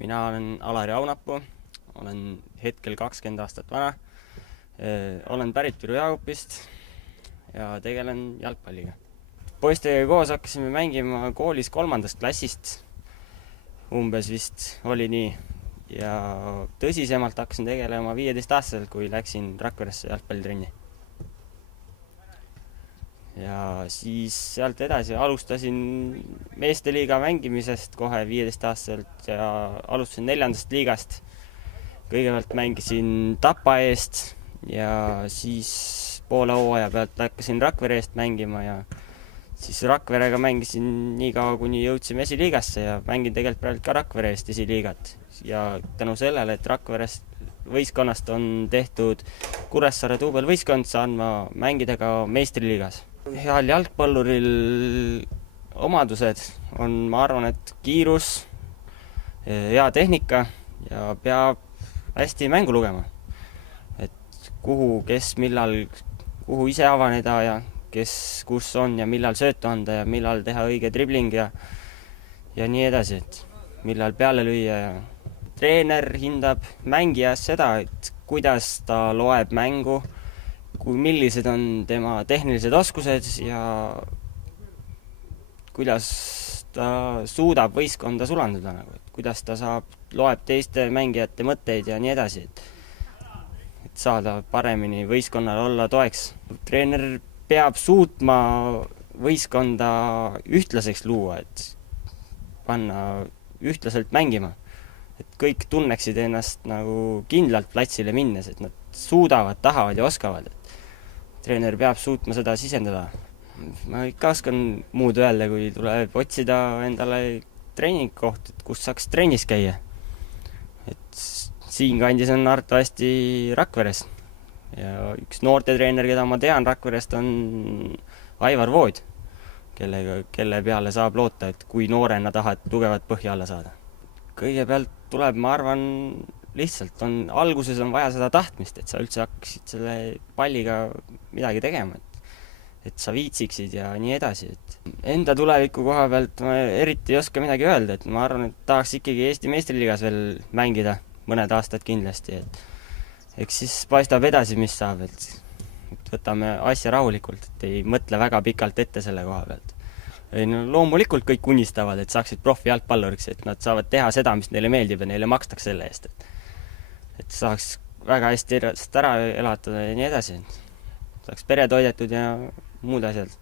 Mina olen Alari Aunapuu, olen hetkel 20 aastat vana, olen pärit Viru Jaagupist ja tegelen jalgpalliga. Poistega koos hakkasime mängima koolis 3. klassist, umbes vist oli nii, ja tõsisemalt hakkasin tegelema 15-aastaselt, kui läksin Rakveresse jalgpallitrenni. Ja siis sealt edasi alustasin meesteliiga mängimisest kohe 15-aastaselt ja alustasin 4. liigast. Kõigepealt mängisin Tapa eest ja siis poole hooaja pealt hakkasin Rakvere eest mängima ja siis Rakverega mängisin nii kaua, kuni jõudsime esiliigasse ja mängin tegelikult praegu ka Rakvere eest esiliigat. Ja tänu sellele, et Rakverest võistkonnast on tehtud Kuressaare duubelvõistkond, saan ma mängida ka meistriliigas. Heal jalgpalluril omadused on, ma arvan, et kiirus, hea tehnika ja peab hästi mängu lugema. Et kuhu, kes, millal, kuhu ise avaneda ja kes, kus on ja millal söötu anda ja millal teha õige dribling ja nii edasi, et millal peale lüüa. Ja treener hindab mängijas seda, et kuidas ta loeb mängu, millised on tema tehnilised oskused ja kuidas ta suudab võistkonda sulanduda, et kuidas ta loeb teiste mängijate mõtteid ja nii edasi, et saada paremini võistkonnal olla toeks. Treener peab suutma võistkonda ühtlaseks luua, et panna ühtlaselt mängima, et kõik tunneksid ennast nagu kindlalt platsile minnes, et nad suudavad, tahavad ja oskavad. Treener peab suutma seda sisendada. Ma ikka oskan muud öelda, kui tuleb otsida endale treeningkoht, et kus saaks trennis käia. Et siinkandis on arvatavasti Rakveres. Ja üks noortetreener, keda ma tean Rakverest, on Aivar Vood, kelle peale saab loota, et kui noorena tahad tugevat põhja alla saada. Kõigepealt tuleb, ma arvan, lihtsalt alguses on vaja seda tahtmist, et sa üldse hakkasid selle palliga midagi tegema, et sa viitsiksid ja nii edasi. Et enda tuleviku koha pealt ma eriti ei oska midagi öelda, et ma arvan, et tahaks ikkagi Eesti meistriliigas veel mängida mõned aastad kindlasti. Eks siis paistab edasi, mis saab, et võtame asja rahulikult, et ei mõtle väga pikalt ette selle koha pealt. Loomulikult kõik unistavad, et saaksid profi jalgpalluriks, et nad saavad teha seda, mis neile meeldib ja neile makstaks selle eest. Et saaks väga hästi ära elatada ja nii edasi. Saaks pere toidetud ja muud asjad.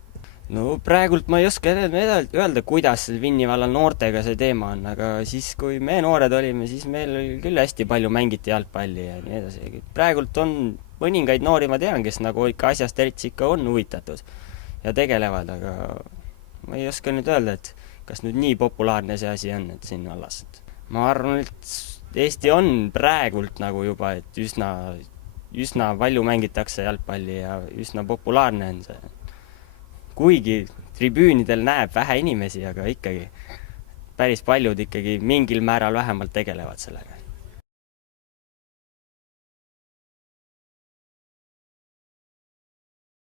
No praegult ma ei oska öelda, kuidas Vinni vallal noortega see teema on, aga siis, kui me noored olime, siis meil oli küll hästi palju mängiti jalgpalli ja nii edasi. Praegult on mõningaid noori, ma tean, kes nagu ikka asjast eriti ikka on huvitatud ja tegelevad, aga ma ei oska nüüd öelda, et kas nüüd nii populaarne see asi on, et siin vallas. Ma arvan, et Eesti on praegult nagu juba, et üsna palju mängitakse jalgpalli ja üsna populaarne on see. Kuigi tribüünidel näeb vähe inimesi, aga ikkagi päris paljud ikkagi mingil määral vähemalt tegelevad sellega.